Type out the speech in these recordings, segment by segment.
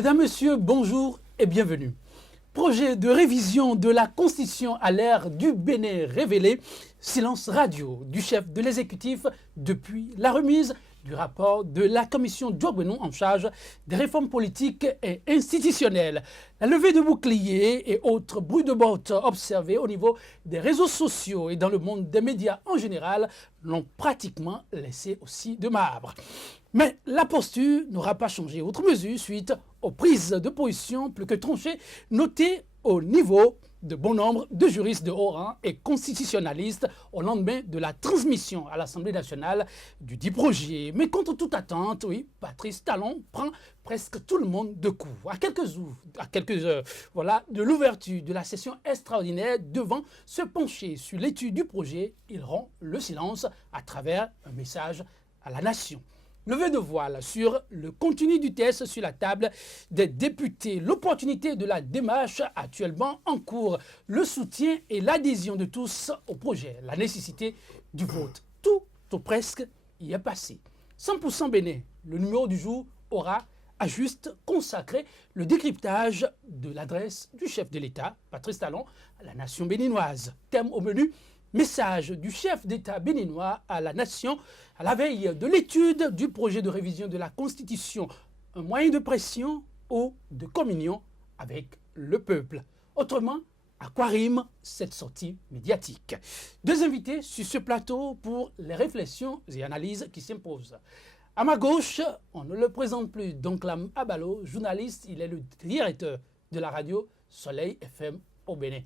Mesdames, Messieurs, bonjour et bienvenue. Projet de révision de la Constitution à l'ère du Bénin révélé, silence radio du chef de l'exécutif depuis la remise du rapport de la commission Diogbenou en charge des réformes politiques et institutionnelles. La levée de boucliers et autres bruits de bottes observés au niveau des réseaux sociaux et dans le monde des médias en général l'ont pratiquement laissé aussi de marbre. Mais la posture n'aura pas changé outre mesure suite aux prises de position plus que tranchées notées au niveau de bon nombre de juristes de haut rang et constitutionnalistes au lendemain de la transmission à l'Assemblée nationale du dit projet. Mais contre toute attente, oui, Patrice Talon prend presque tout le monde de coup. À quelques heures de l'ouverture de la session extraordinaire, devant se pencher sur l'étude du projet, il rompt le silence à travers un message à la nation. Levée de voile sur le contenu du texte sur la table des députés, l'opportunité de la démarche actuellement en cours, le soutien et l'adhésion de tous au projet, la nécessité du vote. Tout ou presque y est passé. 100% Bénin, le numéro du jour aura à juste consacré le décryptage de l'adresse du chef de l'État, Patrice Talon, à la nation béninoise. Thème au menu: message du chef d'État béninois à la nation à la veille de l'étude du projet de révision de la Constitution, un moyen de pression ou de communion avec le peuple. Autrement, à quoi rime cette sortie médiatique? Deux invités sur ce plateau pour les réflexions et analyses qui s'imposent. À ma gauche, on ne le présente plus, Donclam Abalo, journaliste, il est le directeur de la radio Soleil FM au Bénin.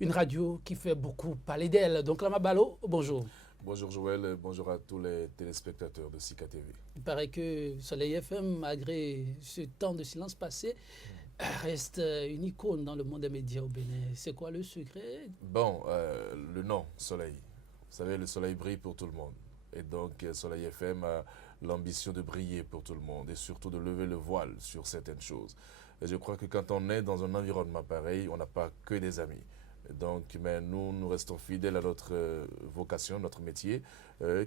Une radio qui fait beaucoup parler d'elle. Donc, Lama Balo, bonjour. Bonjour Joël, bonjour à tous les téléspectateurs de Sika TV. Il paraît que Soleil FM, malgré ce temps de silence passé, reste une icône dans le monde des médias au Bénin. C'est quoi le secret? Bon, le nom, Soleil. Vous savez, le soleil brille pour tout le monde. Et donc, Soleil FM a l'ambition de briller pour tout le monde et surtout de lever le voile sur certaines choses. Et je crois que quand on est dans un environnement pareil, on n'a pas que des amis. Donc, mais nous restons fidèles à notre vocation, notre métier,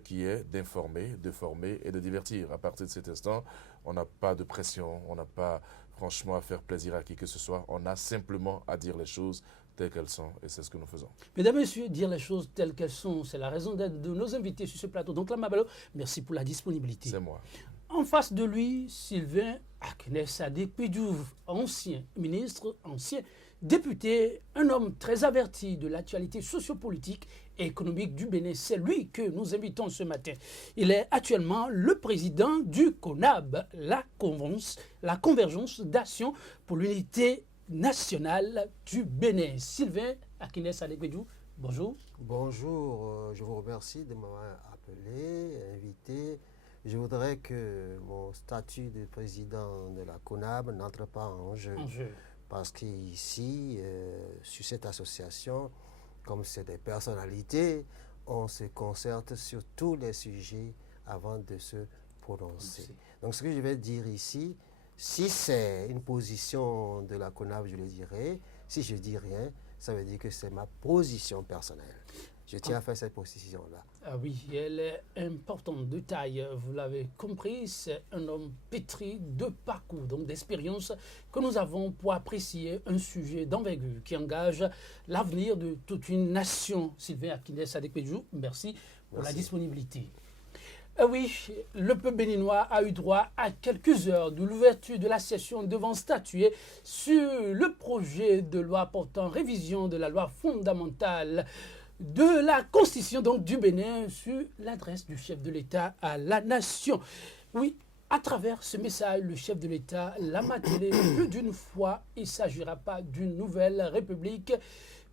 qui est d'informer, de former et de divertir. À partir de cet instant, on n'a pas de pression, on n'a pas franchement à faire plaisir à qui que ce soit. On a simplement à dire les choses telles qu'elles sont, et c'est ce que nous faisons. Mesdames et messieurs, dire les choses telles qu'elles sont, c'est la raison d'être de nos invités sur ce plateau. Donc, Lama Balo, merci pour la disponibilité. C'est moi. En face de lui, Sylvain Aknes Adekpedjouf, ancien ministre, ancien député, un homme très averti de l'actualité sociopolitique et économique du Bénin. C'est lui que nous invitons ce matin. Il est actuellement le président du CONAB, la Convergence d'action pour l'unité nationale du Bénin. Sylvain Akines Adekpedjouf, bonjour. Bonjour, je vous remercie de m'avoir appelé, invité. Je voudrais que mon statut de président de la CONAB n'entre pas en jeu. Parce qu'ici, sur cette association, comme c'est des personnalités, on se concerte sur tous les sujets avant de se prononcer. Donc ce que je vais dire ici, si c'est une position de la CONAB, je le dirai. Si je dis rien, ça veut dire que c'est ma position personnelle. Je tiens à faire cette position-là. Ah oui, elle est importante de taille, vous l'avez compris, c'est un homme pétri de parcours, donc d'expérience que nous avons pour apprécier un sujet d'envergure qui engage l'avenir de toute une nation. Sylvain Akines Adekpedjouf, merci pour la disponibilité. Ah oui, le peuple béninois a eu droit à quelques heures de l'ouverture de la session devant statuer sur le projet de loi portant révision de la loi fondamentale de la Constitution donc, du Bénin sur l'adresse du chef de l'État à la nation. Oui, à travers ce message, le chef de l'État l'a martelé plus d'une fois. Il ne s'agira pas d'une nouvelle république,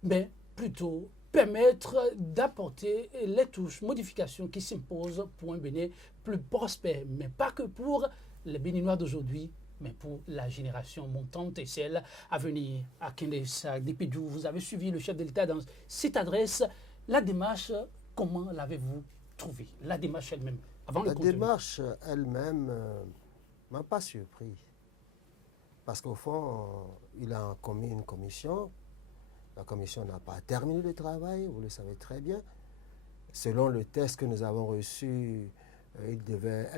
mais plutôt permettre d'apporter les touches, modifications qui s'imposent pour un Bénin plus prospère, mais pas que pour les Béninois d'aujourd'hui, mais pour la génération montante et celle à venir. Akines Adekpedjouf, vous avez suivi le chef de l'État dans cette adresse. La démarche, comment l'avez-vous trouvée? La démarche elle-même, avant le contenu. La démarche elle-même ne m'a pas surpris. Parce qu'au fond, il a commis une commission. La commission n'a pas terminé le travail, vous le savez très bien. Selon le test que nous avons reçu, elle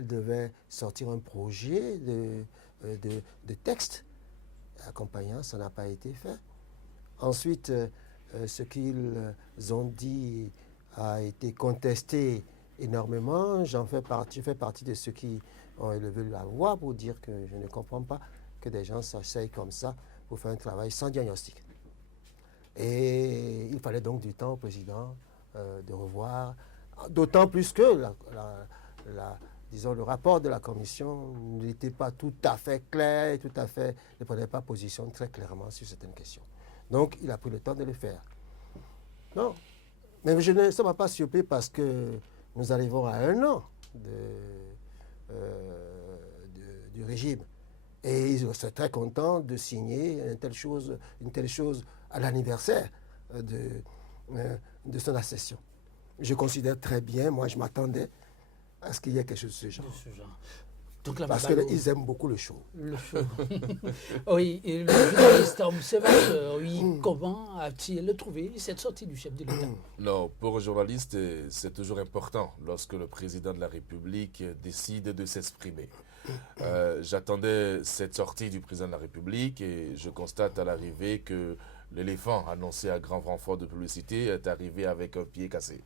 devait sortir un projet de texte accompagnant, ça n'a pas été fait. Ensuite, ce qu'ils ont dit a été contesté énormément. Je fais partie de ceux qui ont élevé la voix pour dire que je ne comprends pas que des gens s'asseyent comme ça pour faire un travail sans diagnostic. Et il fallait donc du temps au président de revoir, d'autant plus que disons, le rapport de la commission n'était pas tout à fait clair, ne prenait pas position très clairement sur certaines questions. Donc, il a pris le temps de le faire. Non, mais ça ne m'a pas surpris parce que nous arrivons à 1 an du régime. Et ils seraient très contents de signer une telle chose à l'anniversaire de son accession. Je considère très bien, moi je m'attendais à ce qu'il y ait quelque chose de ce genre. Donc, parce qu'ils aiment beaucoup le show. Le show. Oui, et le journaliste comment a-t-il trouvé cette sortie du chef de l'État? Non, pour un journaliste, c'est toujours important lorsque le président de la République décide de s'exprimer. J'attendais cette sortie du président de la République et je constate à l'arrivée que l'éléphant annoncé à grand renfort de publicité est arrivé avec un pied cassé.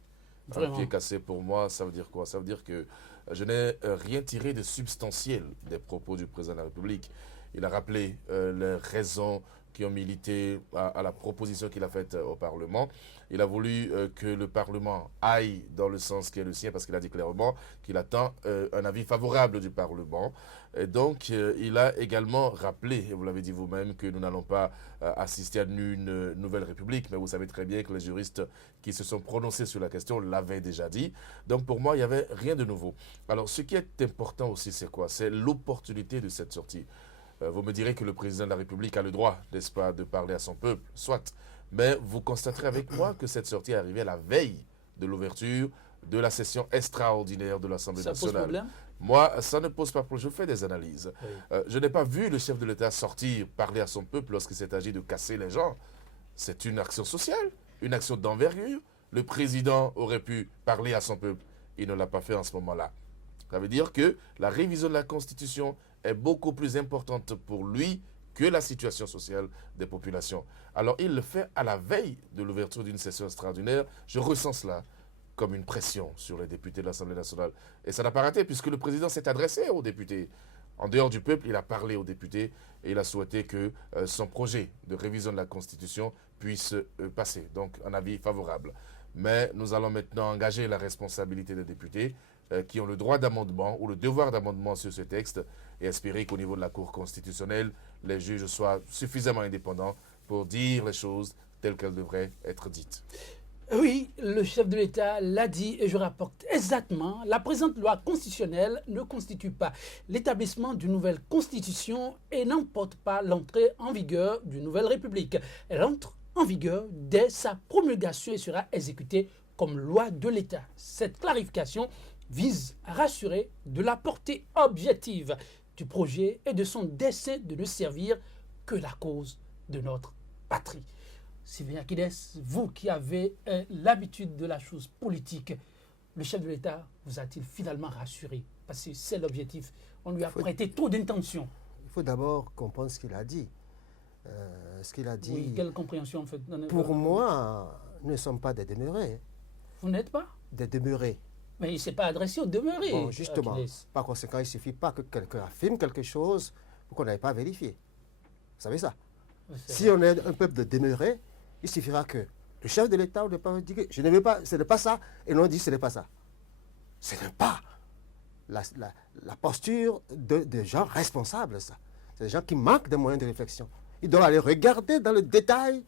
Vraiment. Un pied cassé pour moi, ça veut dire quoi? Ça veut dire que je n'ai rien tiré de substantiel des propos du président de la République. Il a rappelé les raisons qui ont milité à la proposition qu'il a faite au Parlement. Il a voulu que le Parlement aille dans le sens qui est le sien parce qu'il a dit clairement qu'il attend un avis favorable du Parlement. Et donc, il a également rappelé, et vous l'avez dit vous-même, que nous n'allons pas assister à une nouvelle République, mais vous savez très bien que les juristes qui se sont prononcés sur la question l'avaient déjà dit. Donc, pour moi, il n'y avait rien de nouveau. Alors, ce qui est important aussi, c'est quoi? C'est l'opportunité de cette sortie. Vous me direz que le président de la République a le droit, n'est-ce pas, de parler à son peuple, soit. Mais vous constaterez avec moi que cette sortie est arrivée à la veille de l'ouverture de la session extraordinaire de l'Assemblée nationale. Ça pose problème? Moi, ça ne pose pas problème. Je fais des analyses. Oui. Je n'ai pas vu le chef de l'État sortir, parler à son peuple lorsqu'il s'est agi de casser les gens. C'est une action sociale, une action d'envergure. Le président aurait pu parler à son peuple. Il ne l'a pas fait en ce moment-là. Ça veut dire que la révision de la Constitution est beaucoup plus importante pour lui que la situation sociale des populations. Alors, il le fait à la veille de l'ouverture d'une session extraordinaire. Je ressens cela comme une pression sur les députés de l'Assemblée nationale. Et ça n'a pas raté, puisque le président s'est adressé aux députés. En dehors du peuple, il a parlé aux députés et il a souhaité que son projet de révision de la Constitution puisse passer. Donc, un avis favorable. Mais nous allons maintenant engager la responsabilité des députés qui ont le droit d'amendement ou le devoir d'amendement sur ce texte et espérer qu'au niveau de la Cour constitutionnelle, les juges soient suffisamment indépendants pour dire les choses telles qu'elles devraient être dites. Oui, le chef de l'État l'a dit et je rapporte exactement. La présente loi constitutionnelle ne constitue pas l'établissement d'une nouvelle constitution et n'emporte pas l'entrée en vigueur d'une nouvelle république. Elle entre en vigueur dès sa promulgation et sera exécutée comme loi de l'État. Cette clarification vise à rassurer de la portée objective du projet et de son dessein de ne servir que la cause de notre patrie. Sylvain Akides, vous qui avez l'habitude de la chose politique, le chef de l'État vous a-t-il finalement rassuré? Parce que c'est l'objectif. On lui a prêté trop d'intentions. Il faut d'abord comprendre ce qu'il a dit. Ce qu'il a dit. Oui, quelle compréhension en fait? Pour moi, nous ne sommes pas des demeurés. Vous n'êtes pas? Des demeurés. Mais il ne s'est pas adressé aux demeurés. Bon, justement. Par conséquent, il ne suffit pas que quelqu'un affirme quelque chose pour qu'on n'aille pas vérifier. Vous savez ça? Si on est un peuple de demeurés, il suffira que le chef de l'État ne pas dire que je ne veux pas, ce n'est pas ça, et l'on dit ce n'est pas ça. Ce n'est pas la posture de gens responsables, ça. C'est des gens qui manquent de moyens de réflexion. Ils doivent aller regarder dans le détail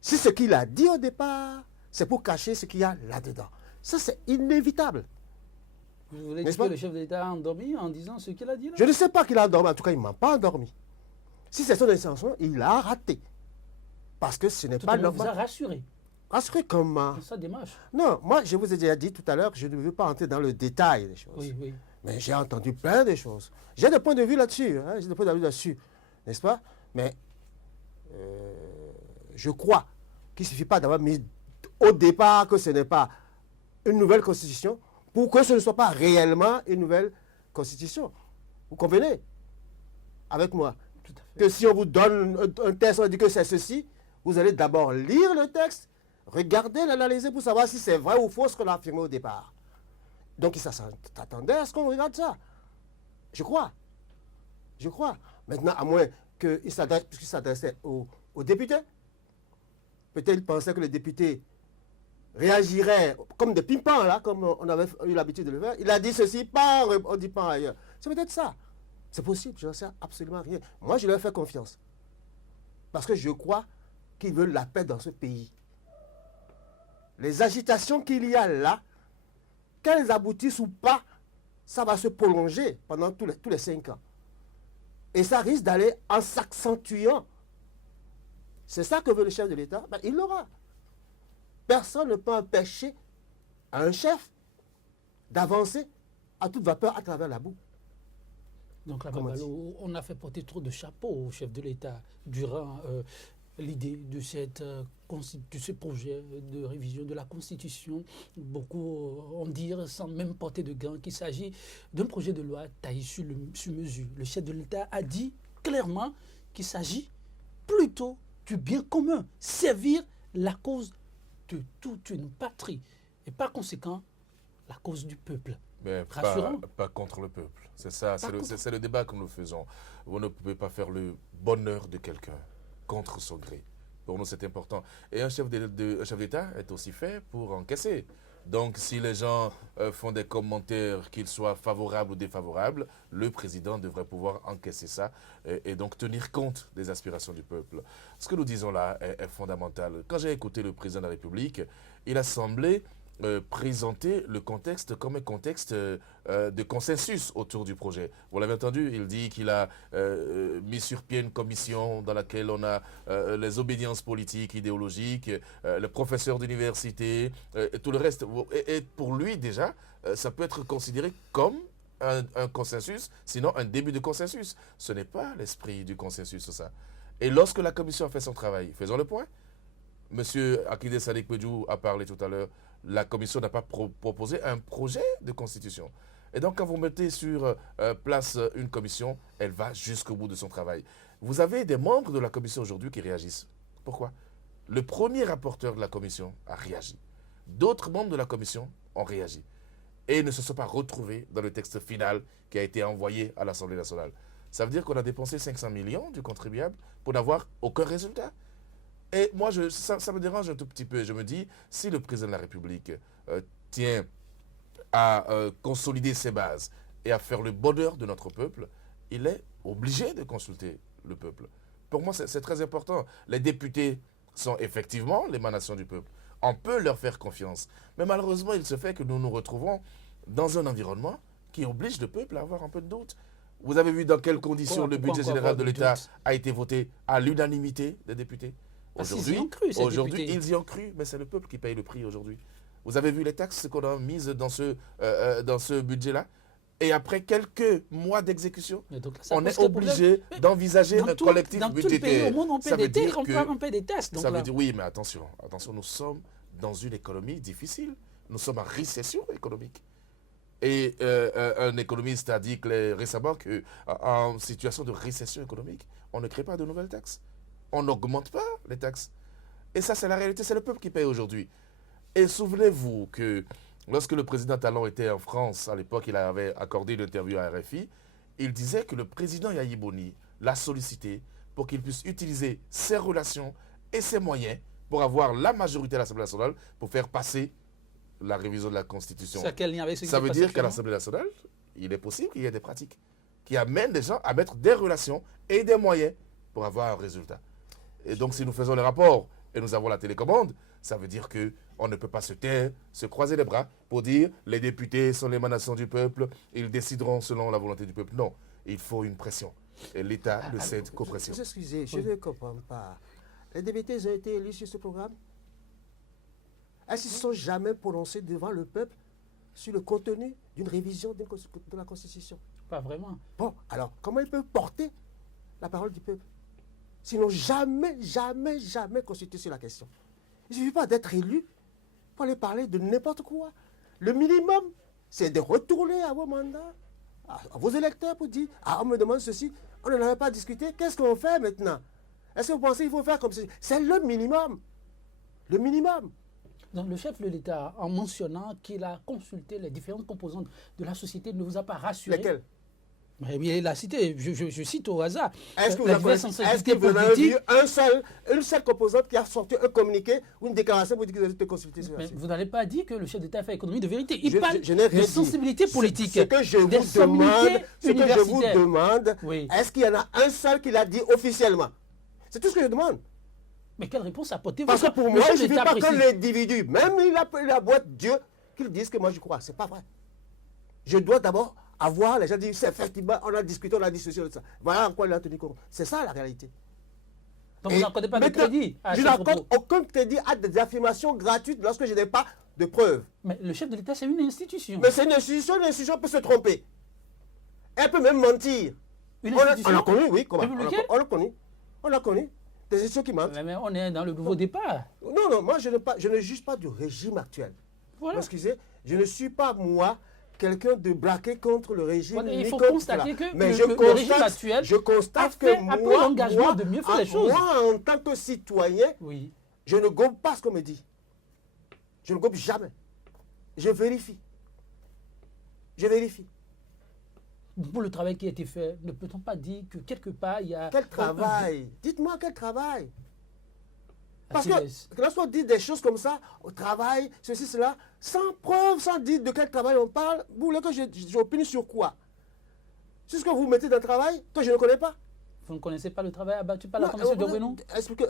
si ce qu'il a dit au départ, c'est pour cacher ce qu'il y a là-dedans. Ça, c'est inévitable. Vous voulez dire que le chef de l'État a endormi en disant ce qu'il a dit là? Je ne sais pas qu'il a endormi, en tout cas, il ne m'a pas endormi. Si c'est son intention, il a raté. Parce que ce n'est pas normal. Il vous a rassuré. Rassuré comment? Ça démarche. Non, moi, je vous ai déjà dit tout à l'heure que je ne veux pas entrer dans le détail des choses. Oui, oui. Mais j'ai entendu plein de choses. J'ai des points de vue là-dessus. Hein, j'ai des points de vue là-dessus. N'est-ce pas? Mais je crois qu'il ne suffit pas d'avoir mis au départ que ce n'est pas une nouvelle constitution pour que ce ne soit pas réellement une nouvelle constitution. Vous convenez avec moi? Tout à fait. que si on vous donne un texte, on dit que c'est ceci, vous allez d'abord lire le texte, regarder, l'analyser pour savoir si c'est vrai ou faux ce qu'on a affirmé au départ. Donc, il s'attendait à ce qu'on regarde ça. Je crois. Maintenant, à moins qu'il s'adressait aux députés, peut-être il pensait que les députés réagiraient comme des pimpans, là, comme on avait eu l'habitude de le faire. Il a dit ceci, pas, on dit pas ailleurs. C'est peut-être ça. C'est possible, je n'en sais absolument rien. Moi, je leur fais confiance. Parce que je crois qu'ils veulent la paix dans ce pays. Les agitations qu'il y a là, qu'elles aboutissent ou pas, ça va se prolonger pendant tous les 5 ans. Et ça risque d'aller en s'accentuant. C'est ça que veut le chef de l'État. Ben, il l'aura. Personne ne peut empêcher un chef d'avancer à toute vapeur à travers la boue. Donc là, on a fait porter trop de chapeaux au chef de l'État durant l'idée de ce projet de révision de la Constitution. Beaucoup ont dit, sans même porter de gants, qu'il s'agit d'un projet de loi taillé sur mesure. Le chef de l'État a dit clairement qu'il s'agit plutôt du bien commun, servir la cause de toute une patrie et par conséquent la cause du peuple. Mais pas contre le peuple. C'est ça, c'est le débat que nous faisons. Vous ne pouvez pas faire le bonheur de quelqu'un contre son gré. Pour nous, c'est important. Et un chef d'État est aussi fait pour encaisser. Donc, si les gens font des commentaires, qu'ils soient favorables ou défavorables, le président devrait pouvoir encaisser ça et donc tenir compte des aspirations du peuple. Ce que nous disons là est fondamental. Quand j'ai écouté le président de la République, il a semblé présenter le contexte comme un contexte de consensus autour du projet. Vous l'avez entendu, il dit qu'il a mis sur pied une commission dans laquelle on a les obédiences politiques, idéologiques, les professeurs d'université, et tout le reste. Et pour lui déjà, ça peut être considéré comme un consensus, sinon un début de consensus. Ce n'est pas l'esprit du consensus, ça. Et lorsque la commission a fait son travail, faisons le point. Monsieur Akide Sadiq Pedjou a parlé tout à l'heure, la commission n'a pas proposé un projet de constitution. Et donc, quand vous mettez sur place une commission, elle va jusqu'au bout de son travail. Vous avez des membres de la commission aujourd'hui qui réagissent. Pourquoi? Le premier rapporteur de la commission a réagi. D'autres membres de la commission ont réagi. Et ne se sont pas retrouvés dans le texte final qui a été envoyé à l'Assemblée nationale. Ça veut dire qu'on a dépensé 500 millions du contribuable pour n'avoir aucun résultat. Et moi, ça me dérange un tout petit peu. Je me dis, si le président de la République tient à consolider ses bases et à faire le bonheur de notre peuple, il est obligé de consulter le peuple. Pour moi, c'est très important. Les députés sont effectivement l'émanation du peuple. On peut leur faire confiance. Mais malheureusement, il se fait que nous nous retrouvons dans un environnement qui oblige le peuple à avoir un peu de doute. Vous avez vu dans quelles conditions le budget général de l'État a été voté à l'unanimité des députés. Aujourd'hui, ils y ont cru, mais c'est le peuple qui paye le prix aujourd'hui. Vous avez vu les taxes qu'on a mises dans ce budget-là? Et après quelques mois d'exécution, on est obligé d'envisager un collectif budgétaire. Dans tout le pays, au monde, on paie des taxes. Ça veut dire, oui, mais attention, nous sommes dans une économie difficile. Nous sommes en récession économique. Et un économiste a dit récemment qu'en situation de récession économique, on ne crée pas de nouvelles taxes. On n'augmente pas les taxes. Et ça, c'est la réalité, c'est le peuple qui paye aujourd'hui. Et souvenez-vous que lorsque le président Talon était en France, à l'époque, il avait accordé une interview à RFI, il disait que le président Yahi Boni l'a sollicité pour qu'il puisse utiliser ses relations et ses moyens pour avoir la majorité à l'Assemblée nationale pour faire passer la révision de la Constitution. Ça veut dire qu'à l'Assemblée nationale, il est possible qu'il y ait des pratiques qui amènent les gens à mettre des relations et des moyens pour avoir un résultat. Et donc, si nous faisons le rapport et nous avons la télécommande, ça veut dire qu'on ne peut pas se taire, se croiser les bras pour dire les députés sont l'émanation du peuple, ils décideront selon la volonté du peuple. Non, il faut une pression. Et l'État ne cède qu'aux pressions. Excusez, je ne comprends pas. Les députés ont été élus sur ce programme? Est-ce qu'ils ne se sont jamais prononcés devant le peuple sur le contenu d'une révision de la Constitution? Pas vraiment. Bon, alors, comment ils peuvent porter la parole du peuple? Sinon, jamais consulté sur la question. Il ne suffit pas d'être élu pour aller parler de n'importe quoi. Le minimum, c'est de retourner à vos mandats, à vos électeurs pour dire, ah, on me demande ceci, On n'en avait pas discuté. Qu'est-ce qu'on fait maintenant? Est-ce que vous pensez qu'il faut faire comme ça? C'est le minimum. Le minimum. Donc le chef de l'État, en mentionnant qu'il a consulté les différentes composantes de la société, ne vous a pas rassuré? Lesquelles? Il a cité, je cite au hasard. Est-ce que vous avez vu une seule composante qui a sorti un communiqué ou une déclaration pour dire que vous avez consulté sur mais vous n'avez pas dit que le chef d'État fait économie de vérité. Il parle de sensibilité politique. Ce que je vous demande, oui. Est-ce qu'il y en a un seul qui l'a dit officiellement? C'est tout ce que je demande. Mais quelle réponse apportez-vous? Parce que pour moi, il ne suffit pas que l'individu, même la boîte Dieu, qu'il dise que moi je crois. C'est pas vrai. Je dois d'abord avoir, les gens disent, c'est effectivement, on a discuté, on a discuté de ça. Voilà en quoi il a tenu compte. C'est ça la réalité. Donc vous n'accordez pas de crédit à je n'accorde aucun crédit à des affirmations gratuites lorsque je n'ai pas de preuves. Mais le chef de l'État, c'est une institution. Mais c'est une institution peut se tromper. Elle peut même mentir. Une institution? On l'a connu, oui. Comment? On l'a connu. On l'a connu. Des institutions qui mentent. Mais on est dans le nouveau départ. Non, moi je ne juge pas du régime actuel. Voilà. Excusez, je ne suis pas, moi, quelqu'un de braqué contre le régime. Voilà, il faut constater que mais le régime actuel je constate que moi, l'engagement de mieux faire les choses. Moi, en tant que citoyen, oui. Je ne gobe pas ce qu'on me dit. Je ne gobe jamais. Je vérifie. Je vérifie. Pour le travail qui a été fait, ne peut-on pas dire que quelque part, il y a... Quel travail? Dites-moi quel travail? Parce que lorsqu'on dit des choses comme ça, au travail, ceci, cela, sans preuve, sans dire de quel travail on parle, vous voulez que j'opine sur quoi? Sur ce que vous mettez dans le travail, que je ne connais pas. Vous ne connaissez pas le travail abattu par la commission de Renou? Expliquez.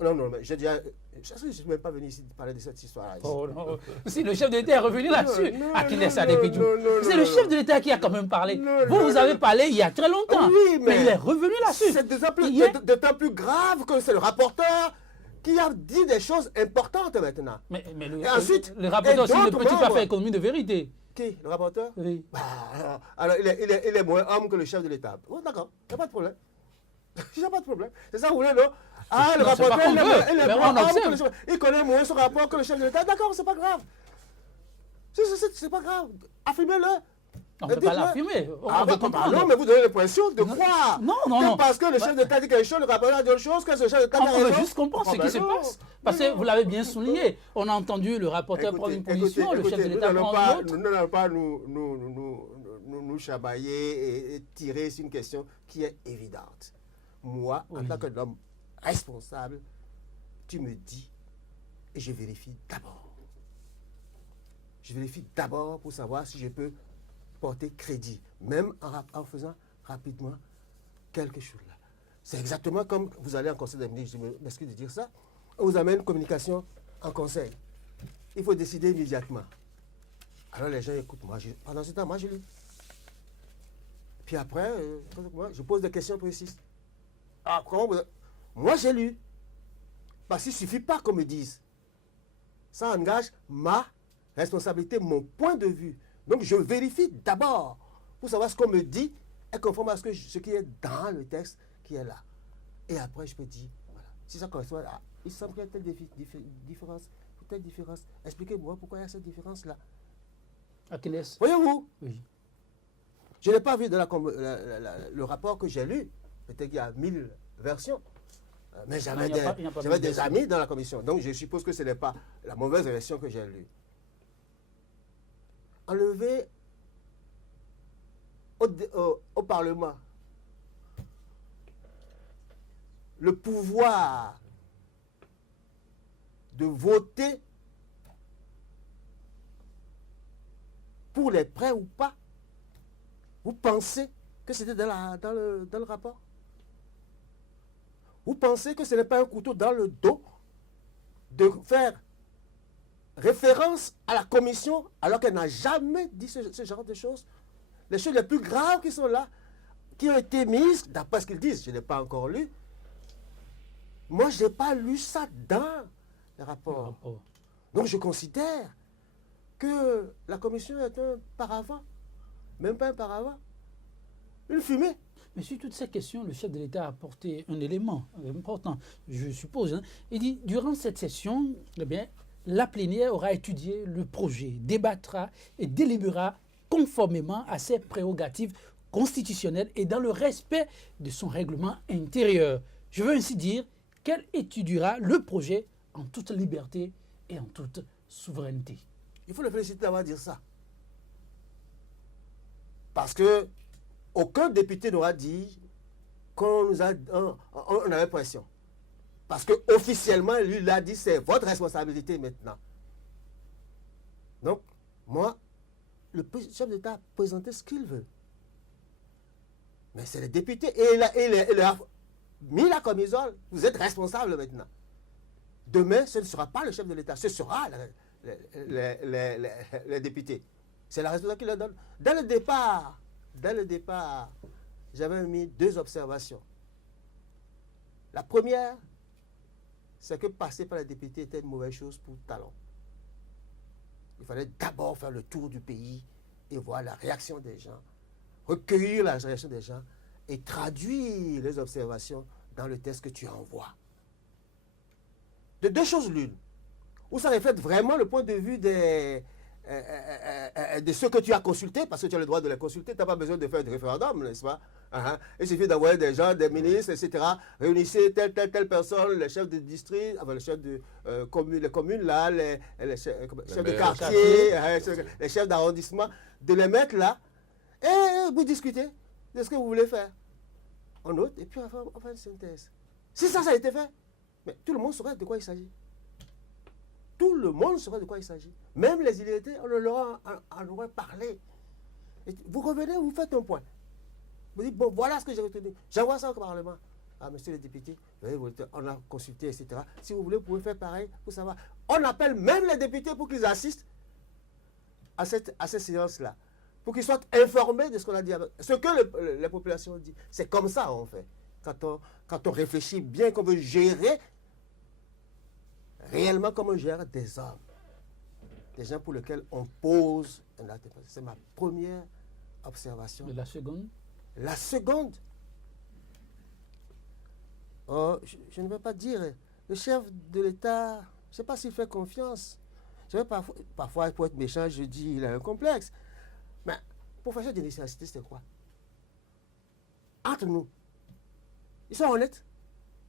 Non, mais je ne suis même pas venu ici parler de cette histoire-là. Oh non. Si le chef de l'État est revenu là-dessus, à qui laisse Adépidou? C'est le chef de l'État qui a quand même parlé. Vous avez parlé il y a très longtemps. Oui, mais il est revenu là-dessus. C'est d'autant plus grave que c'est le rapporteur qui a dit des choses importantes maintenant. Mais ensuite, le rapporteur aussi ne peut-il pas faire économie de vérité? Qui? Le rapporteur? Oui. Alors, il est moins homme que le chef de l'État. Oh, d'accord, il n'y a pas de problème. Il n'y a pas de problème. C'est ça que vous voulez, non? Ah, le rapporteur, il est moins homme que le chef. Il connaît moins son rapport que le chef de l'État. D'accord, c'est pas grave. C'est pas grave. Affirmez-le. On ne peut pas l'affirmer. Non, mais vous donnez l'impression de croire. Non. Parce que le chef d'État dit quelque chose, le rapporteur dit autre chose, que le chef d'État dit on veut juste comprendre ce qui se passe. Parce que vous l'avez bien souligné. On a entendu le rapporteur prendre une position, le chef de l'État prendre une autre. Nous n'allons pas nous chamailler et tirer sur une question qui est évidente. Moi, en tant qu'homme responsable, tu me dis et je vérifie d'abord. Je vérifie d'abord pour savoir si je peux porter crédit, même en faisant rapidement quelque chose là. C'est exactement comme vous allez en conseil des ministres, je m'excuse de dire ça, on vous amène une communication en conseil. Il faut décider immédiatement. Alors les gens écoutent, pendant ce temps, moi je lis. Puis après, je pose des questions précises. Ah, moi j'ai lu. Parce qu'il ne suffit pas qu'on me dise. Ça engage ma responsabilité, mon point de vue. Donc je vérifie d'abord pour savoir ce qu'on me dit est conforme à ce qui est dans le texte qui est là. Et après je peux dire, voilà, si ça correspond à... Il semble qu'il y a telle différence. Expliquez-moi pourquoi il y a cette différence-là. Voyez-vous? Oui. Je n'ai pas vu le rapport que j'ai lu. Peut-être qu'il y a 1000 versions. Mais j'avais des amis dans la commission. Donc je suppose que ce n'est pas la mauvaise version que j'ai lue. Enlever au Parlement le pouvoir de voter pour les prêts ou pas. Vous pensez que c'était dans le rapport? Vous pensez que ce n'est pas un couteau dans le dos de faire référence à la commission alors qu'elle n'a jamais dit ce genre de choses? Les choses les plus graves qui sont là, qui ont été mises, d'après ce qu'ils disent, je n'ai pas encore lu. Moi, je n'ai pas lu ça dans le rapport. Donc, je considère que la commission est un paravent, même pas un paravent, une fumée. Mais sur toutes ces questions, le chef de l'État a apporté un élément important, je suppose. Hein. Il dit, durant cette session, eh bien, la plénière aura étudié le projet, débattra et délibérera conformément à ses prérogatives constitutionnelle et dans le respect de son règlement intérieur. Je veux ainsi dire qu'elle étudiera le projet en toute liberté et en toute souveraineté. Il faut le féliciter d'avoir dit ça. Parce que aucun député n'aura dit qu'on avait pression. Parce qu'officiellement, lui l'a dit, c'est votre responsabilité maintenant. Donc, moi, le chef d'État a présenté ce qu'il veut. Mais c'est les députés. Et il a mis la camisole. Vous êtes responsable maintenant. Demain, ce ne sera pas le chef de l'État, ce sera les députés. C'est la responsabilité qu'il leur donne. Dès le départ, j'avais mis 2 observations. La première, c'est que passer par les députés était une mauvaise chose pour Talon. Il fallait d'abord faire le tour du pays et voir la réaction des gens, recueillir la réaction des gens et traduire les observations dans le texte que tu envoies. De 2 choses l'une, où ça reflète vraiment le point de vue de ceux que tu as consultés, parce que tu as le droit de les consulter, tu n'as pas besoin de faire de référendum, n'est-ce pas? Il suffit d'envoyer des gens, des ministres, etc. Réunissez telle personne, les chefs de district, enfin, les chefs de les communes, là, les chefs de quartier, les chefs d'arrondissement, de les mettre là, et vous discutez de ce que vous voulez faire. On note, et puis on fait une synthèse. Si ça a été fait, mais tout le monde saurait de quoi il s'agit. Tout le monde saurait de quoi il s'agit. Même les illettrés, on leur aurait parlé. Et vous revenez, vous faites un point. Vous dites, bon, voilà ce que j'ai retenu. J'envoie ça au Parlement. Ah, monsieur le député, on a consulté, etc. Si vous voulez, vous pouvez faire pareil pour savoir. On appelle même les députés pour qu'ils assistent à cette séance-là. Pour qu'ils soient informés de ce qu'on a dit. Ce que les populations disent. C'est comme ça, en fait. Quand on réfléchit bien, qu'on veut gérer réellement comme on gère des hommes. Des gens pour lesquels on pose un acte. C'est ma première observation. Et la seconde? La seconde, je ne veux pas dire, le chef de l'État, je ne sais pas s'il fait confiance. Parfois, pour être méchant, je dis il a un complexe. Mais professeur d'université, c'est quoi? Entre nous, ils sont honnêtes.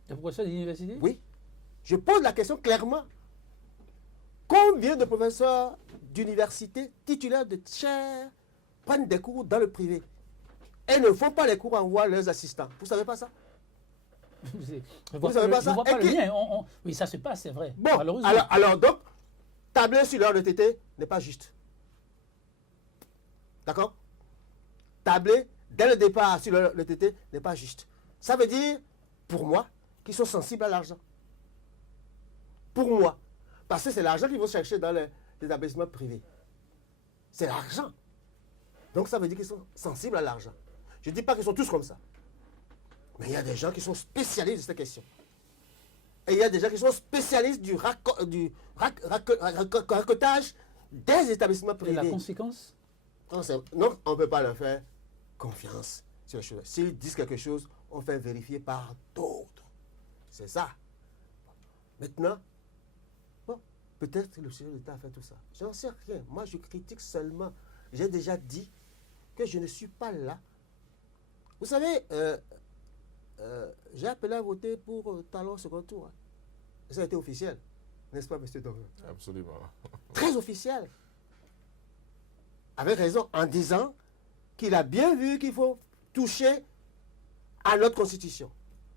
Les professeurs d'université? Oui. Je pose la question clairement. Combien de professeurs d'université titulaires de chaire prennent des cours dans le privé et ne font pas les cours, envoient leurs assistants? Vous ne savez pas ça? Vous ne savez pas ça? Je ne vois pas le lien. Oui, ça se passe, c'est vrai. Bon, alors donc, tabler sur leur ETT n'est pas juste. D'accord? Tabler dès le départ sur leur ETT n'est pas juste. Ça veut dire, pour moi, qu'ils sont sensibles à l'argent. Pour moi. Parce que c'est l'argent qu'ils vont chercher dans les établissements privés. C'est l'argent. Donc ça veut dire qu'ils sont sensibles à l'argent. Je ne dis pas qu'ils sont tous comme ça. Mais il y a des gens qui sont spécialistes de cette question. Et il y a des gens qui sont spécialistes du racotage des établissements privés. Et la conséquence? Non, on ne peut pas leur faire confiance sur les choses. S'ils disent quelque chose, on fait vérifier par d'autres. C'est ça. Maintenant, bon, peut-être que le chef de l'État a fait tout ça. Je n'en sais rien. Moi, je critique seulement. J'ai déjà dit que je ne suis pas là. Vous savez, j'ai appelé à voter pour Talon au second tour. Hein. Ça a été officiel. N'est-ce pas, M. Dogon? Absolument. Très officiel. Avec raison, en disant qu'il a bien vu qu'il faut toucher à notre Constitution.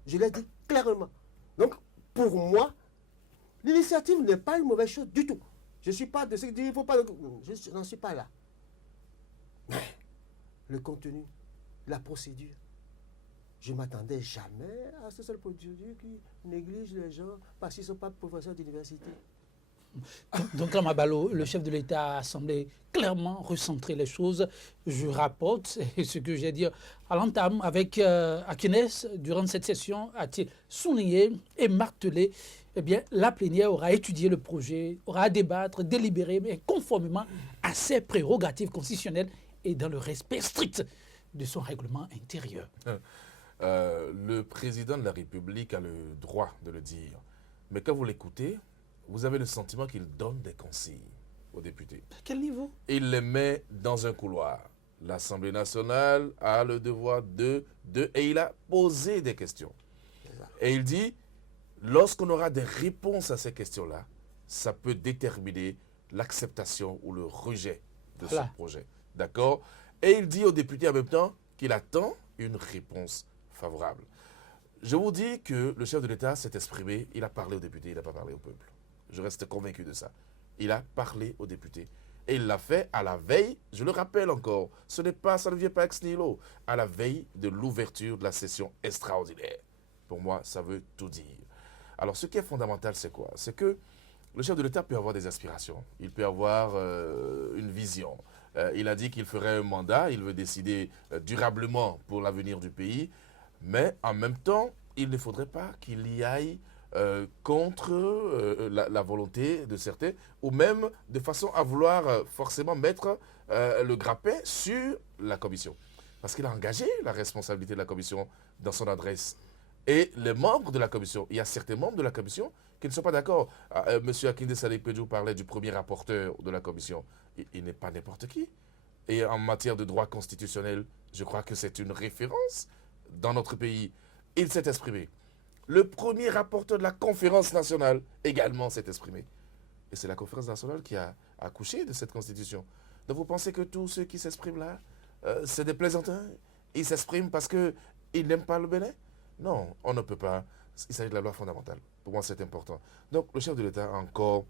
Je l'ai dit clairement. Donc, pour moi, l'initiative n'est pas une mauvaise chose du tout. Je ne suis pas de ceux qui disent qu'il ne faut pas... Je n'en suis pas là. Mais le contenu, la procédure, je ne m'attendais jamais à ce seul procédure qui néglige les gens parce qu'ils ne sont pas professeurs d'université. Donc là, Mabalo, le chef de l'État a semblé clairement recentrer les choses. Je rapporte ce que j'ai dit à l'entame avec Akines, durant cette session, a-t-il souligné et martelé, eh bien, la plénière aura étudié le projet, aura à débattre, délibérer, mais conformément à ses prérogatives constitutionnelles et dans le respect strict de son règlement intérieur. Le président de la République a le droit de le dire. Mais quand vous l'écoutez, vous avez le sentiment qu'il donne des consignes aux députés. À quel niveau? Il les met dans un couloir. L'Assemblée nationale a le devoir et il a posé des questions. Et il dit, lorsqu'on aura des réponses à ces questions-là, ça peut déterminer l'acceptation ou le rejet de ce projet. D'accord? Et il dit aux députés en même temps qu'il attend une réponse favorable. Je vous dis que le chef de l'État s'est exprimé, il a parlé aux députés, il n'a pas parlé au peuple. Je reste convaincu de ça. Il a parlé aux députés. Et il l'a fait à la veille, je le rappelle encore, ça ne vient pas ex nihilo, à la veille de l'ouverture de la session extraordinaire. Pour moi, ça veut tout dire. Alors, ce qui est fondamental, c'est quoi? C'est que le chef de l'État peut avoir des aspirations, il peut avoir une vision. Il a dit qu'il ferait un mandat, il veut décider durablement pour l'avenir du pays, mais en même temps, il ne faudrait pas qu'il y aille contre la volonté de certains, ou même de façon à vouloir forcément mettre le grappin sur la commission. Parce qu'il a engagé la responsabilité de la commission dans son adresse. Et les membres de la commission, il y a certains membres de la commission qui ne sont pas d'accord. Monsieur Akinde Saleh-Pedjou parlait du premier rapporteur de la commission. Il n'est pas n'importe qui. Et en matière de droit constitutionnel, je crois que c'est une référence dans notre pays. Il s'est exprimé. Le premier rapporteur de la conférence nationale également s'est exprimé. Et c'est la conférence nationale qui a accouché de cette constitution. Donc vous pensez que tous ceux qui s'expriment là, c'est des plaisantins? Ils s'expriment parce qu'ils n'aiment pas le Bénin? Non, on ne peut pas. Il s'agit de la loi fondamentale. Pour moi, c'est important. Donc, le chef de l'État a encore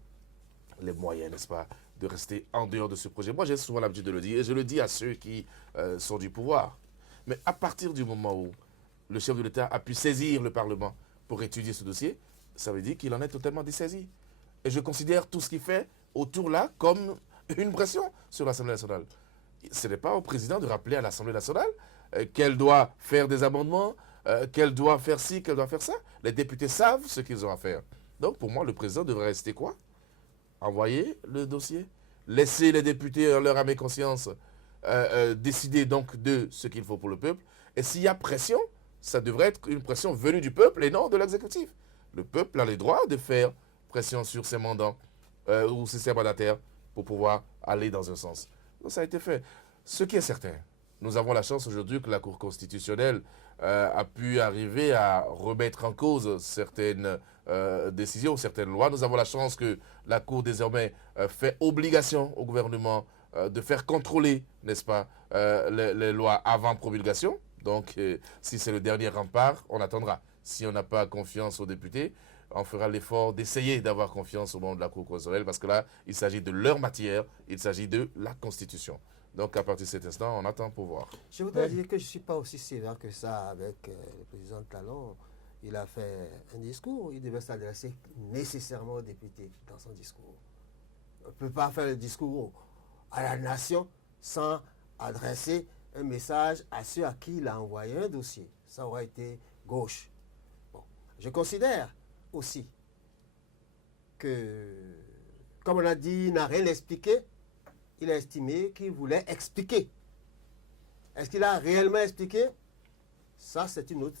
les moyens, n'est-ce pas, de rester en dehors de ce projet. Moi, j'ai souvent l'habitude de le dire, et je le dis à ceux qui sont du pouvoir. Mais à partir du moment où le chef de l'État a pu saisir le Parlement pour étudier ce dossier, ça veut dire qu'il en est totalement dessaisi. Et je considère tout ce qu'il fait autour là comme une pression sur l'Assemblée nationale. Ce n'est pas au président de rappeler à l'Assemblée nationale qu'elle doit faire des amendements, qu'elle doit faire ci, qu'elle doit faire ça. Les députés savent ce qu'ils ont à faire. Donc pour moi, le président devrait rester quoi? Envoyer le dossier, laisser les députés en leur âme et conscience décider donc de ce qu'il faut pour le peuple. Et s'il y a pression, ça devrait être une pression venue du peuple et non de l'exécutif. Le peuple a le droit de faire pression sur ses mandants ou sur ses mandataires pour pouvoir aller dans un sens. Donc ça a été fait. Ce qui est certain, nous avons la chance aujourd'hui que la Cour constitutionnelle a pu arriver à remettre en cause certaines décisions, certaines lois. Nous avons la chance que la Cour désormais fait obligation au gouvernement de faire contrôler, n'est-ce pas, les lois avant promulgation. Donc, si c'est le dernier rempart, on attendra. Si on n'a pas confiance aux députés, on fera l'effort d'essayer d'avoir confiance au monde de la Cour constitutionnelle parce que là, il s'agit de leur matière, il s'agit de la Constitution. Donc, à partir de cet instant, on attend pour voir. Je voudrais dire que je ne suis pas aussi sévère que ça avec le président Talon. Il a fait un discours, il devait s'adresser nécessairement aux députés dans son discours. On ne peut pas faire le discours à la nation sans adresser un message à ceux à qui il a envoyé un dossier. Ça aurait été gauche. Bon. Je considère aussi que, comme on a dit, il n'a rien expliqué. Il a estimé qu'il voulait expliquer. Est-ce qu'il a réellement expliqué? Ça, c'est une autre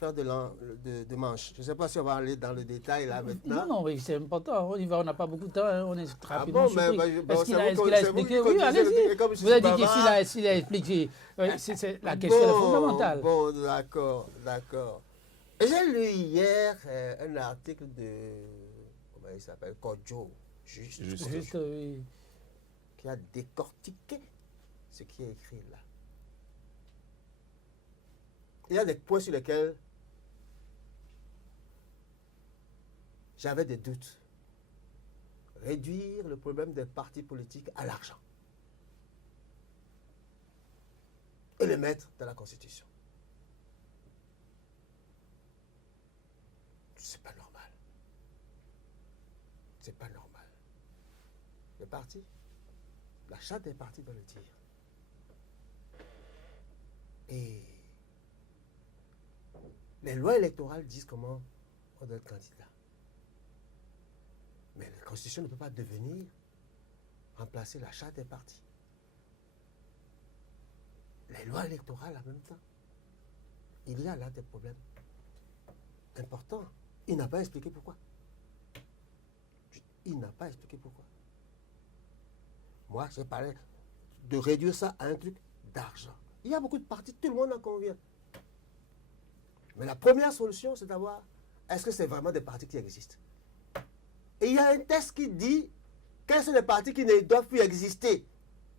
paire de manches. Je ne sais pas si on va aller dans le détail là maintenant. Non, mais c'est important. On y va, on n'a pas beaucoup de temps. Hein. On est rapidement Est-ce qu'il a expliqué? Oui, allez-y. Vous avez dit que s'il a expliqué. La question est fondamentale. Bon, d'accord. J'ai lu hier un article de, comment il s'appelle, Kodjo, Juste, oui. Qui a décortiqué ce qui est écrit là. Il y a des points sur lesquels j'avais des doutes. Réduire le problème des partis politiques à l'argent. Et le mettre dans la Constitution. C'est pas normal. C'est pas normal. Les partis, la charte des partis doit le dire. Et les lois électorales disent comment on doit être candidat. Mais la Constitution ne peut pas devenir remplacer la charte des partis. Les lois électorales en même temps. Il y a là des problèmes importants. Il n'a pas expliqué pourquoi. Il n'a pas expliqué pourquoi. Moi, j'ai parlé de réduire ça à un truc d'argent. Il y a beaucoup de partis, tout le monde en convient. Mais la première solution, c'est d'avoir, est-ce que c'est vraiment des partis qui existent? Et il y a un texte qui dit, quels sont les partis qui ne doivent plus exister?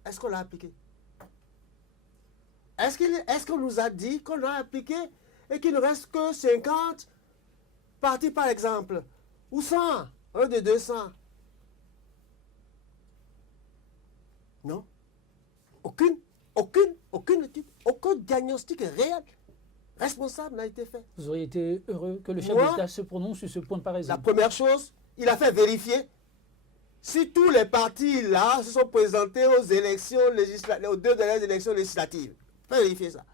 Est-ce qu'on l'a appliqué? Est-ce qu'on nous a dit qu'on l'a appliqué et qu'il ne reste que 50 partis, par exemple, ou 100, un de 200? Non. Aucune étude, aucun diagnostic réel, responsable n'a été fait. Vous auriez été heureux que le chef de l'État se prononce sur ce point par exemple? La première chose, il a fait vérifier si tous les partis là se sont présentés aux élections législatives, aux 2 dernières élections législatives. Fait vérifier ça.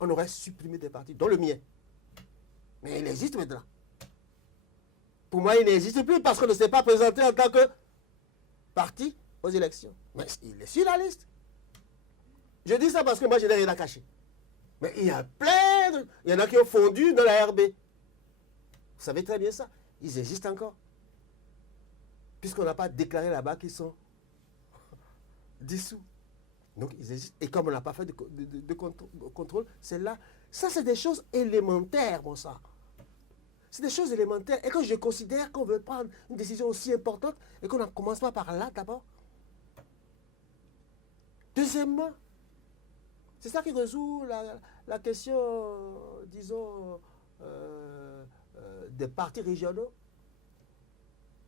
On aurait supprimé des partis, dont le mien. Mais il existe maintenant. Pour moi, il n'existe plus parce qu'on ne s'est pas présenté en tant que parti aux élections. Mais il est sur la liste. Je dis ça parce que moi, je n'ai rien à cacher. Mais il y a plein de... Il y en a qui ont fondu dans la RB. Vous savez très bien ça. Ils existent encore. Puisqu'on n'a pas déclaré là-bas qu'ils sont dissous. Donc, ils existent. Et comme on n'a pas fait de contrôle, c'est là. Ça, c'est des choses élémentaires, bon sang. C'est des choses élémentaires. Et quand je considère qu'on veut prendre une décision aussi importante et qu'on ne commence pas par là d'abord. Deuxièmement, c'est ça qui résout la question, disons, des partis régionaux.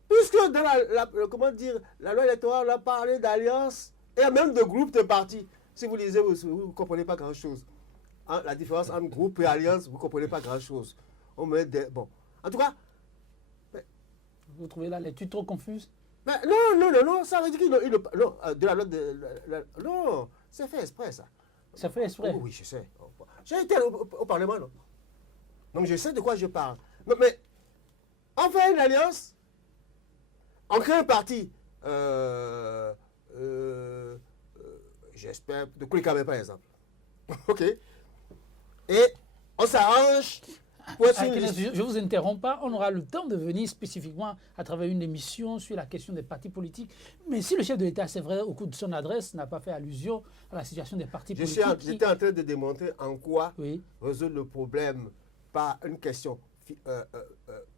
Puisque dans comment dire, la loi électorale, on a parlé d'alliance et même de groupes de partis. Si vous lisez, vous ne comprenez pas grand-chose. Hein, la différence entre groupe et alliance, vous ne comprenez pas grand-chose. On met des... Bon. En tout cas... Vous trouvez la lecture trop confuse? Mais non, ça veut dire qu'il non, de la loi non, c'est fait exprès, ça. Ça fait exprès? Oui, je sais. J'ai été au Parlement, non? Donc je sais de quoi je parle. Mais on fait une alliance, on crée un parti, j'espère, de Koulikame par exemple. OK? Et on s'arrange pour être je vous interromps pas, on aura le temps de venir spécifiquement à travers une émission sur la question des partis politiques. Mais si le chef de l'État, c'est vrai, au cours de son adresse, n'a pas fait allusion à la situation des partis politiques... J'étais en train de démontrer en quoi résoudre le problème par une question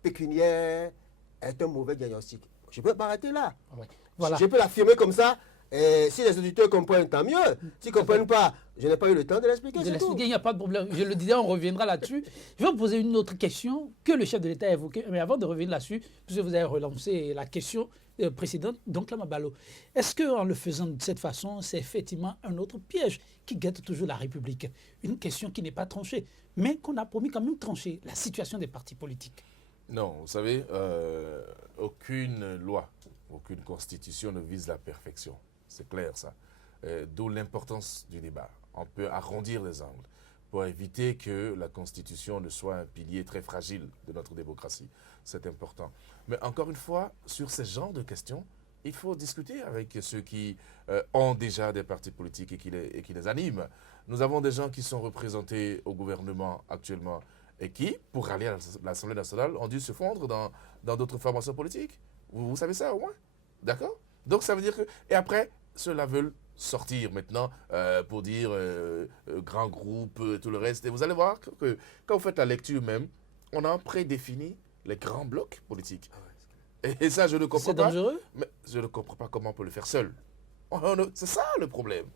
pécuniaire est un mauvais diagnostic. Je peux m'arrêter là. Oui. Voilà. Je peux l'affirmer comme ça. Et si les auditeurs comprennent, tant mieux. S'ils ne comprennent pas, je n'ai pas eu le temps de l'expliquer. Il n'y a pas de problème. Je le disais, on reviendra là-dessus. Je vais vous poser une autre question que le chef de l'État a évoquée. Mais avant de revenir là-dessus, puisque vous avez relancé la question précédente, donc là, Mabalo, est-ce qu'en le faisant de cette façon, c'est effectivement un autre piège qui guette toujours la République? Une question qui n'est pas tranchée, mais qu'on a promis quand même de trancher, la situation des partis politiques. Non, vous savez, aucune loi, aucune constitution ne vise la perfection. C'est clair, ça. D'où l'importance du débat. On peut arrondir les angles pour éviter que la Constitution ne soit un pilier très fragile de notre démocratie. C'est important. Mais encore une fois, sur ce genre de questions, il faut discuter avec ceux qui ont déjà des partis politiques et qui les animent. Nous avons des gens qui sont représentés au gouvernement actuellement et qui, pour aller à l'Assemblée nationale, ont dû se fondre dans d'autres formations politiques. Vous savez ça au moins? D'accord? Donc ça veut dire que... Et après, ceux-là veulent sortir maintenant pour dire grand groupe, tout le reste. Et vous allez voir que quand vous faites la lecture même, on a prédéfini les grands blocs politiques. Et ça, je ne comprends pas. C'est dangereux? Mais je ne comprends pas comment on peut le faire seul. C'est ça le problème.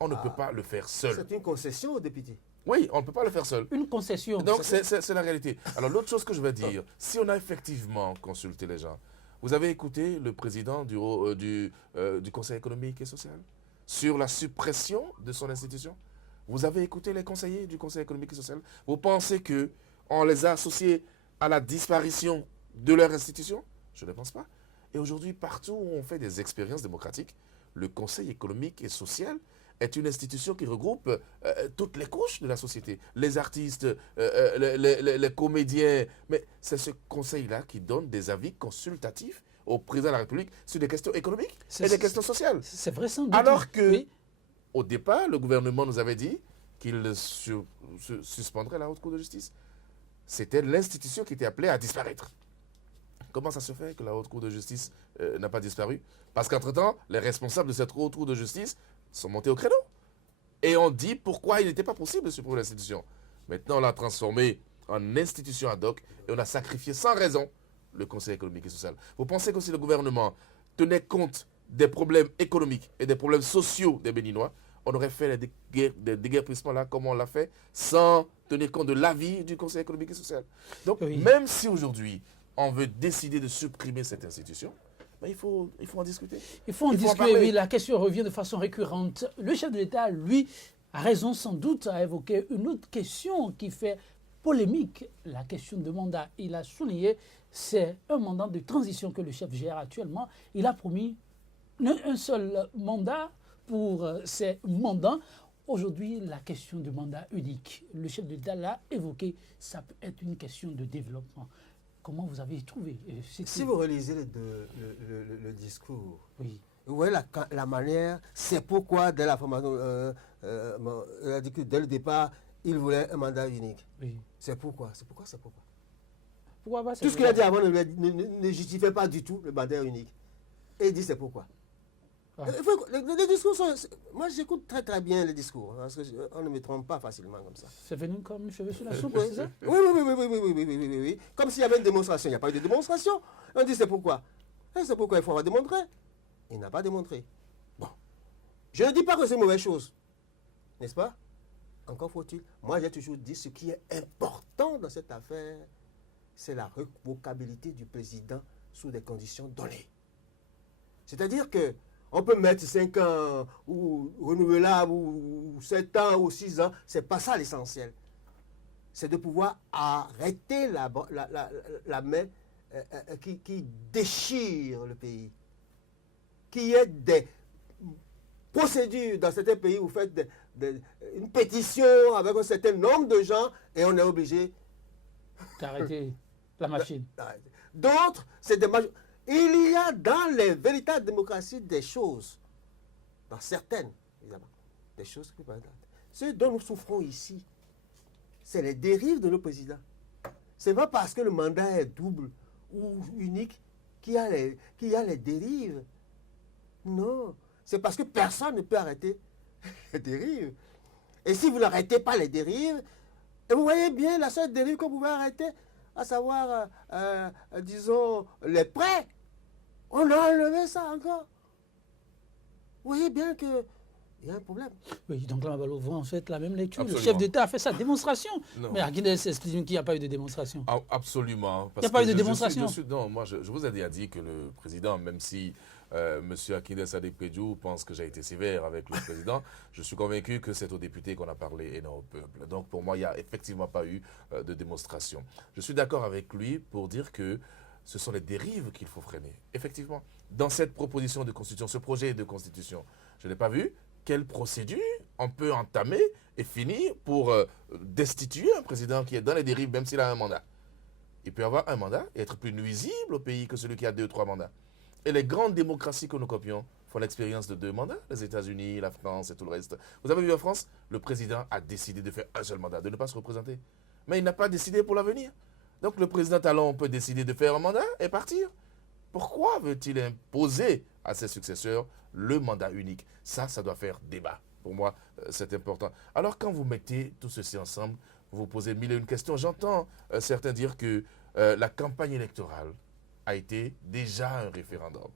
On ne peut pas le faire seul. C'est une concession aux députés. Oui, on ne peut pas le faire seul. Une concession. Donc c'est la réalité. Alors l'autre chose que je vais dire, si on a effectivement consulté les gens, vous avez écouté le président du Conseil économique et social sur la suppression de son institution? Vous avez écouté les conseillers du Conseil économique et social? Vous pensez qu'on les a associés à la disparition de leur institution? Je ne pense pas. Et aujourd'hui, partout où on fait des expériences démocratiques, le Conseil économique et social est une institution qui regroupe toutes les couches de la société. Les artistes, les comédiens. Mais c'est ce conseil-là qui donne des avis consultatifs au président de la République sur des questions économiques et des questions sociales. C'est vrai sans doute. Alors que, oui, au départ, le gouvernement nous avait dit qu'il suspendrait la Haute Cour de justice. C'était l'institution qui était appelée à disparaître. Comment ça se fait que la Haute Cour de justice n'a pas disparu? Parce qu'entre-temps, les responsables de cette Haute Cour de justice sont montés au créneau. Et on dit pourquoi il n'était pas possible de supprimer l'institution. Maintenant, on l'a transformé en institution ad hoc et on a sacrifié sans raison le Conseil économique et social. Vous pensez que si le gouvernement tenait compte des problèmes économiques et des problèmes sociaux des Béninois, on aurait fait des déguerpissements là comme on l'a fait sans tenir compte de l'avis du Conseil économique et social. Donc, même si aujourd'hui, on veut décider de supprimer cette institution, il faut en discuter. Il faut en discuter, oui. La question revient de façon récurrente. Le chef de l'État, lui, a raison sans doute à évoquer une autre question qui fait polémique, la question de mandat. Il a souligné, c'est un mandat de transition que le chef gère actuellement. Il a promis un seul mandat pour ces mandats. Aujourd'hui, la question du mandat unique, le chef de l'État l'a évoqué, ça peut être une question de développement. Comment vous avez trouvé? Si vous relisez le discours, oui. Vous voyez la manière, c'est pourquoi dès la formation, il a dit que dès le départ, il voulait un mandat unique. Oui. C'est pourquoi. Pourquoi pas? Tout ce qu'il a dit avant ne justifiait pas du tout le mandat unique. Et il dit c'est pourquoi. Ah. Les discours sont... Moi, j'écoute très très bien les discours, parce qu'on ne me trompe pas facilement comme ça. C'est venu comme une cheveux sur la soupe, c'est ça? Oui. Comme s'il y avait une démonstration. Il n'y a pas eu de démonstration. On dit c'est pourquoi. Et c'est pourquoi il faut avoir démontré. Il n'a pas démontré. Bon. Je ne dis pas que c'est une mauvaise chose. N'est-ce pas? Encore faut-il. Moi, j'ai toujours dit ce qui est important dans cette affaire, c'est la révocabilité du président sous des conditions données. C'est-à-dire que on peut mettre 5 ans ou renouvelable ou 7 ans ou 6 ans. Ce n'est pas ça l'essentiel. C'est de pouvoir arrêter la main qui déchire le pays. Qu'il y ait des procédures dans certains pays où vous faites une pétition avec un certain nombre de gens et on est obligé d'arrêter la machine. D'autres, c'est des majorités. Il y a dans les véritables démocraties des choses, dans certaines, évidemment, des choses qui peuvent être. Ce dont nous souffrons ici, c'est les dérives de nos présidents. Ce n'est pas parce que le mandat est double ou unique qu'il y a les dérives. Non, c'est parce que personne ne peut arrêter les dérives. Et si vous n'arrêtez pas les dérives, et vous voyez bien la seule dérive que vous pouvez arrêter, à savoir, disons, les prêts. On a enlevé ça encore. Vous voyez bien qu'il y a un problème. Oui, donc là, vous en faites la même lecture. Absolument. Le chef d'État a fait sa démonstration. Non. Mais à Guinée, estime qu'il n'y a pas eu de démonstration. Absolument. Il n'y a pas eu de démonstration. Non, moi, je vous ai déjà dit que le président, même si M. Akindé Sadek-Pedjou pense que j'ai été sévère avec le président, je suis convaincu que c'est aux députés qu'on a parlé et non au peuple. Donc, pour moi, il n'y a effectivement pas eu de démonstration. Je suis d'accord avec lui pour dire que ce sont les dérives qu'il faut freiner. Effectivement, dans cette proposition de constitution, ce projet de constitution, je n'ai pas vu quelle procédure on peut entamer et finir pour destituer un président qui est dans les dérives, même s'il a un mandat. Il peut avoir un mandat et être plus nuisible au pays que celui qui a 2 ou 3 mandats. Et les grandes démocraties que nous copions font l'expérience de 2 mandats, les États-Unis, la France et tout le reste. Vous avez vu en France, le président a décidé de faire un seul mandat, de ne pas se représenter. Mais il n'a pas décidé pour l'avenir. Donc le président Talon peut décider de faire un mandat et partir. Pourquoi veut-il imposer à ses successeurs le mandat unique? Ça doit faire débat. Pour moi, c'est important. Alors quand vous mettez tout ceci ensemble, vous vous posez 1001 questions. J'entends certains dire que la campagne électorale a été déjà un référendum.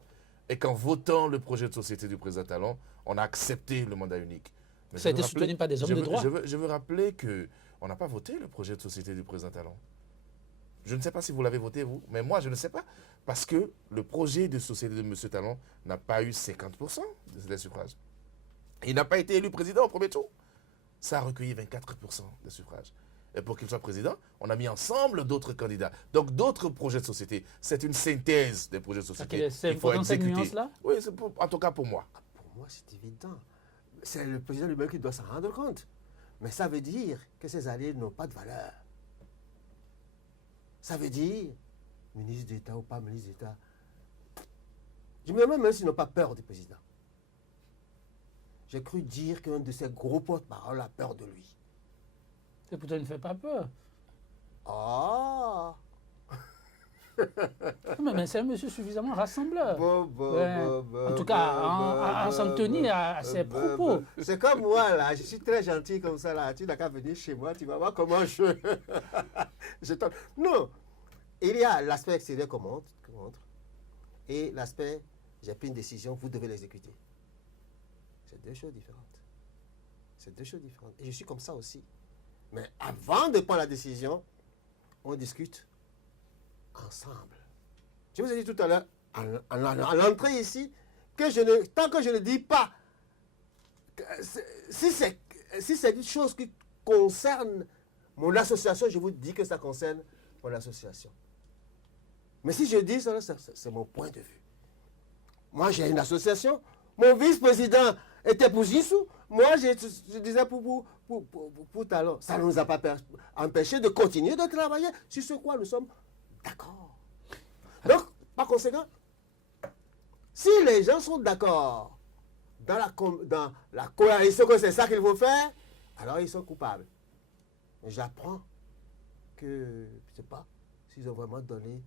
Et qu'en votant le projet de société du président Talon, on a accepté le mandat unique. Mais ça a été soutenu par des hommes de droit. Je veux rappeler qu'on n'a pas voté le projet de société du président Talon. Je ne sais pas si vous l'avez voté, vous, mais moi, je ne sais pas. Parce que le projet de société de M. Talon n'a pas eu 50% des suffrages. Il n'a pas été élu président au premier tour. Ça a recueilli 24% des suffrages. Et pour qu'il soit président, on a mis ensemble d'autres candidats. Donc d'autres projets de société. C'est une synthèse des projets de société qu'il faut exécuter. Oui, en tout cas pour moi. Pour moi, c'est évident. C'est le président lui-même qui doit s'en rendre compte. Mais ça veut dire que ces alliés n'ont pas de valeur. Ça veut dire, ministre d'État ou pas ministre d'État, je me demande même s'ils n'ont pas peur du président. J'ai cru dire qu'un de ses gros porte-parole a peur de lui. Et pourtant, il ne fait pas peur. Ah Mais c'est un monsieur suffisamment rassembleur. En tout cas, à s'en tenir à ses propos. C'est comme moi, là. Je suis très gentil comme ça, là. Tu n'as qu'à venir chez moi, tu vas voir comment je... Non. Il y a l'aspect extérieur qu'on montre et l'aspect, j'ai pris une décision, vous devez l'exécuter. C'est deux choses différentes. C'est deux choses différentes. Et je suis comme ça aussi. Mais avant de prendre la décision, on discute ensemble. Je vous ai dit tout à l'heure, à l'entrée ici, que tant que je ne dis pas, si c'est une chose qui concerne mon association, je vous dis que ça concerne mon association. Mais si je dis ça, c'est mon point de vue. Moi, j'ai une association. Mon vice-président était pour Zissou. Moi, je disais pour Talon. Ça ne nous a pas empêché de continuer de travailler sur ce quoi nous sommes d'accord. Donc, par conséquent, si les gens sont d'accord dans la coalition que c'est ça qu'il faut faire, alors ils sont coupables. Mais j'apprends que, je ne sais pas, s'ils ont vraiment donné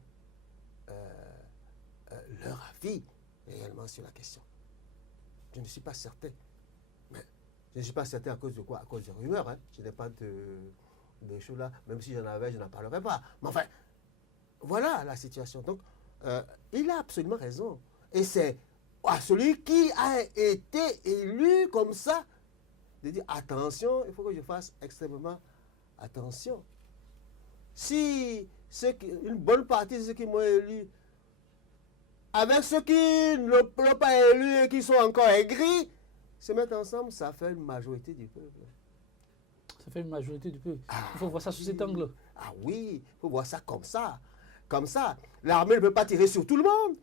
leur avis réellement sur la question. Je ne suis pas certain. Mais je ne suis pas certain à cause de quoi? À cause des rumeurs. Hein. Je n'ai pas de choses là. Même si j'en avais, je n'en parlerai pas. Mais enfin, voilà la situation. Donc, il a absolument raison. Et c'est à celui qui a été élu comme ça de dire attention, il faut que je fasse extrêmement attention. Si une bonne partie de ceux qui m'ont élu, avec ceux qui ne l'ont pas élu et qui sont encore aigris, se mettent ensemble, ça fait une majorité du peuple. Ça fait une majorité du peuple. Il faut voir ça sous cet angle. Ah oui, il faut voir ça comme ça. Comme ça. L'armée ne peut pas tirer sur tout le monde.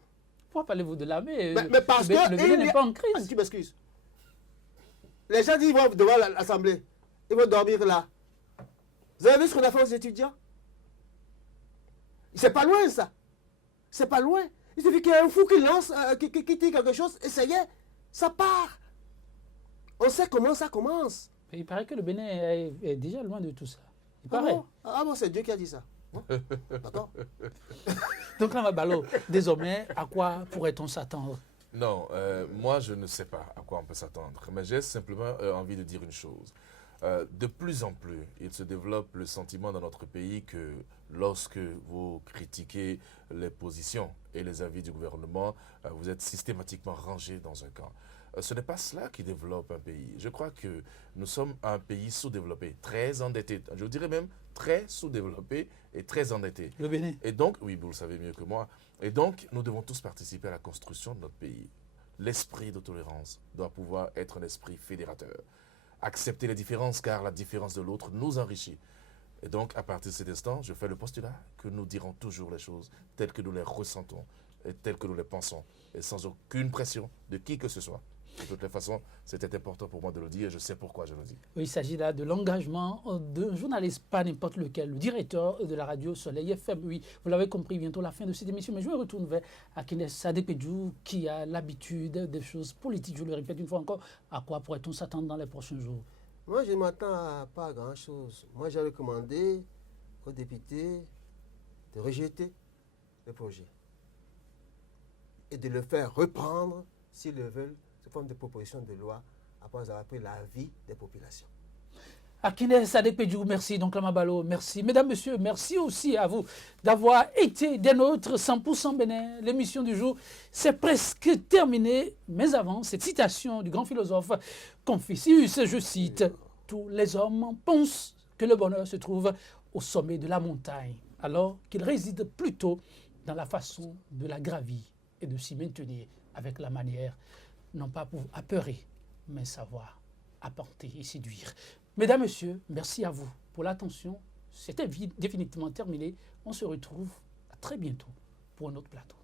Pourquoi parlez-vous de l'armée? Mais parce que le Bénin n'est pas en crise. Tu m'excuses. Les gens disent qu'ils vont devant l'Assemblée. Ils vont dormir là. Vous avez vu ce qu'on a fait aux étudiants? C'est pas loin, ça. C'est pas loin. Il suffit qu'il y ait un fou qui lance, qui dit quelque chose, et ça y est, ça part. On sait comment ça commence. Il paraît que le Bénin est déjà loin de tout ça. Il paraît. Bon, c'est Dieu qui a dit ça. D'accord. Donc là, Mabalo, désormais, à quoi pourrait-on s'attendre? Non, moi, je ne sais pas à quoi on peut s'attendre. Mais j'ai simplement envie de dire une chose. De plus en plus, il se développe le sentiment dans notre pays que lorsque vous critiquez les positions et les avis du gouvernement, vous êtes systématiquement rangé dans un camp. Ce n'est pas cela qui développe un pays. Je crois que nous sommes un pays sous-développé, très endetté. Je dirais même très sous-développé et très endetté. Le Bénin. Et donc, oui, vous le savez mieux que moi. Et donc, nous devons tous participer à la construction de notre pays. L'esprit de tolérance doit pouvoir être un esprit fédérateur. Accepter les différences, car la différence de l'autre nous enrichit. Et donc, à partir de cet instant, je fais le postulat que nous dirons toujours les choses telles que nous les ressentons et telles que nous les pensons, et sans aucune pression de qui que ce soit. De toutes les façons, c'était important pour moi de le dire et je sais pourquoi je le dis. Oui, il s'agit là de l'engagement d'un journaliste, pas n'importe lequel, le directeur de la radio Soleil FM. Oui, vous l'avez compris, bientôt la fin de cette émission. Mais je me retourne vers Akines Sadepedjou qui a l'habitude des choses politiques. Je le répète une fois encore, à quoi pourrait-on s'attendre dans les prochains jours? Moi, je ne m'attends à pas grand-chose. Moi, j'ai recommandé aux députés de rejeter le projet et de le faire reprendre s'ils le veulent sous forme de proposition de loi après avoir pris l'avis des populations. Akines Sadepedjou, merci. Donc, Lamabalo, merci. Mesdames, Messieurs, merci aussi à vous d'avoir été des nôtres 100% Bénin. L'émission du jour, c'est presque terminé. Mais avant, cette citation du grand philosophe Confucius, je cite, « Tous les hommes pensent que le bonheur se trouve au sommet de la montagne, alors qu'il réside plutôt dans la façon de la gravir et de s'y maintenir avec la manière, non pas pour apeurer, mais savoir apporter et séduire. » Mesdames, Messieurs, merci à vous pour l'attention. C'était définitivement terminé. On se retrouve à très bientôt pour un autre plateau.